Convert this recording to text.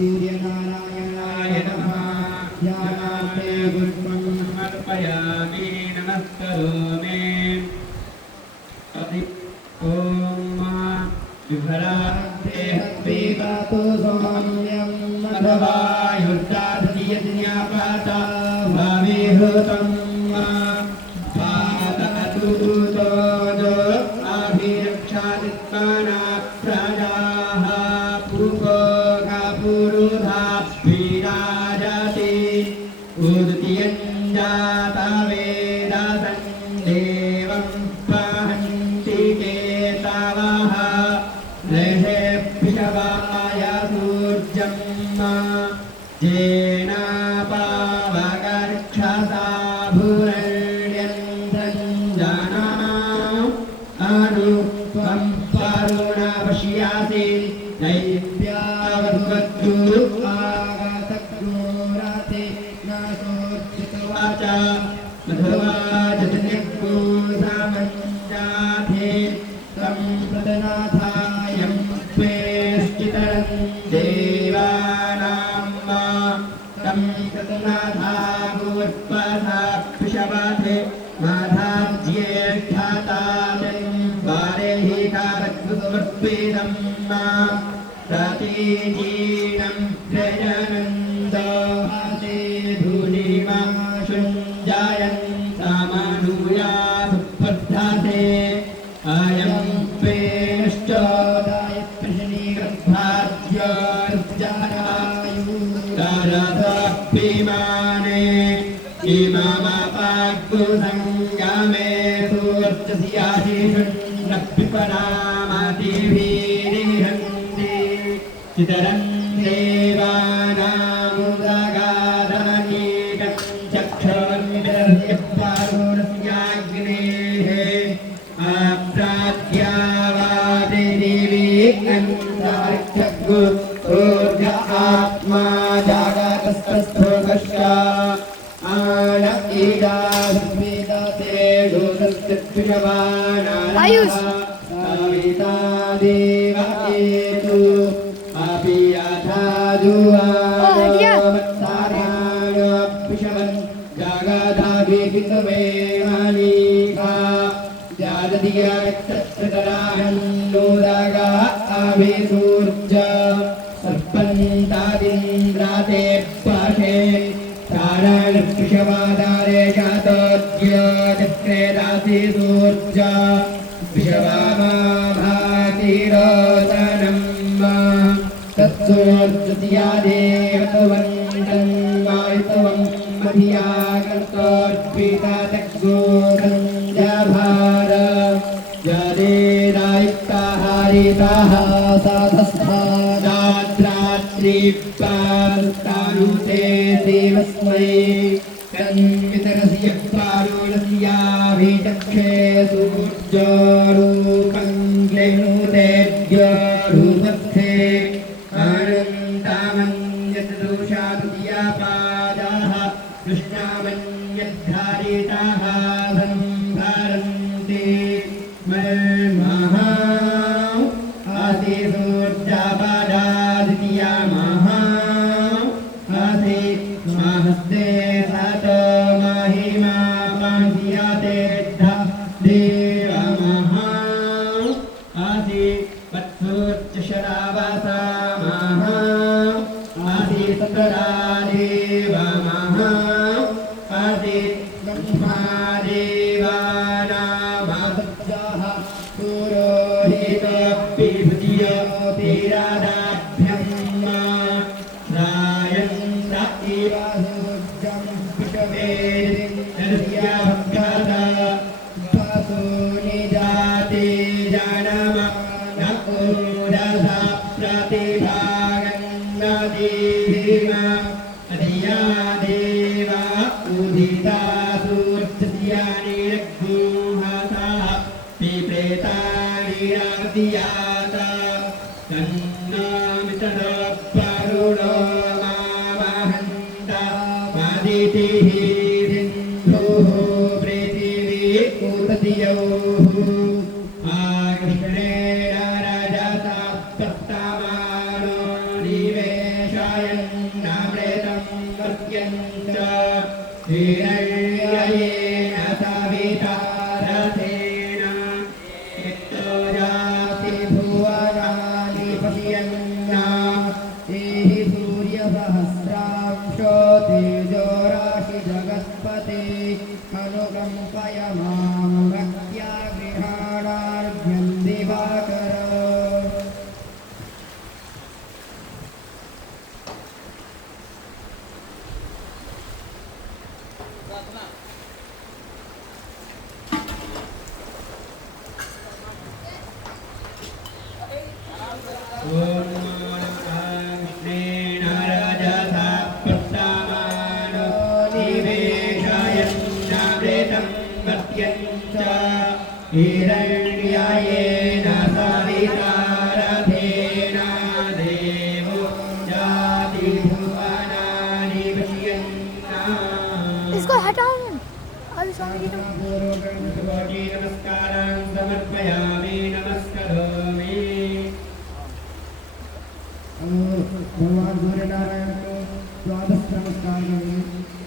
सूर्यनारायणाय नमः। ध्यानार्थे पुष्पं समर्पयामि नमस्करोमि। ॐ विभ्रान्ते हस्तेगातो सौम्यं मधवायुर्दाधीयज्ञापाता भावेहतं पातअतुतो आभिरक्षादित्माना प्राजाः पूर्वो गापुरुधा विराजते उदितं जाता वेदासं देवं पाहन्ति केतवः ऋषेभ्यवाय सूर्यं जेनापावगर्क्षसा भूरण्यन्तं जना अनुपं परुणपश्यासि दैव्यावद्वद्दु आगतग्रोराते नासोचितवाच मधुवाजतनिर्गो सामञ्जाथे तं प्रदनाथायं स्वेश्चितरं देवानां तं प्रदनाथा भूत्पथा पृषवाथे माधाज्येष्ठातां वारेहि कारद्भुतमर्पितं प्रतीजीनं प्रजनन्दहाते धूलिमा शुञ्जायन् सामानुया सुपर्धाते अयं पेष्टोदाय प्रजनीगर्भाद्योर्जारायुकारथपिमाने इममपाग्गुसंगमे सूर्यस्याशिषुन्नपिपरामतिभिरिहन्ति चितरं देवानामुदगादानीकं चक्षुर्मितरस्य पारुणस्याग्नेः आप्राद्यावादिदेवी अन्तरिक्षगु ऊर्ज आत्मा जागतस्तस्थोकश्च आन ईडास्मिदते गोदस्तिक्षवानायुष सविता देवकेतु अपि अथाजुवानमत्साराणपिशवन् जागदाभिकितवेमानीका जागतियाक्षतराहन्नोदागा आविसूर्ज सर्पन्तादिन्द्राते पाशे चारणपिशवादारे शातोद्योचक्रेदासि सूर्ज विषवामाभातिरोदनं तत्सोर्जतियादेवतवन्तं मायितवं मधियाकर्तोर्पिता तग्गोधं जभार जदेदायिक्ताहारिताः साधस्थादात्रात्रिपारुते देवस्मै कन्वितरस्य पारुणस्याभिचक्षे सूर्योरूपं क्लेणुतेभ्योरूपस्थे आनन्दामन्यतदोषादुदियापादाः कृष्णामन्यद्धारिताः संभारन्ति महा आसि सूर्यापादादित्या महा आसि महस्ते सात महिमा पांसियाते देव महा आसि वत्सूर्च शरावासा महा आसि सतरा देव महा आसि ब्रह्मादेवानामासत्याः पुरोहितोऽपिभुज्योतिरादाभ्यं रायन्त इव सूर्यं पिशवेर्यभ्यास वासो निजाते जनम न ओदसा प्रतिभागन्नदीमा अधिया देवा उदिता सूर्यस्यानिरग्गुहासाः पिप्रेतानिरार्दियाता तन्नामितदपरुणो मामहन्त मदितिः सिन्धुः उत्तियोः आकृष्णेन रजसा तप्तमानो निवेशयन्नामृतं मर्त्यञ्च हिरण्ययेन सविता रथेन यत्तो जाति भुवनानि पश्यन्ना एहि सूर्यसहस्रांशो तेजो राशि जगत्पते अनुकम्पय मां भक्त्या गृहाणार्घ्यं दिवाकर हिरण्यायेन सविता रथेन देवो जाति भुवनानि पश्यन्ना। इसको हटाओ मैम अभी स्वामी जी नमस्कारान् समर्पयामि नमस्करोमि। भगवान सूर्यनारायण को द्वादश नमस्कार करेंगे।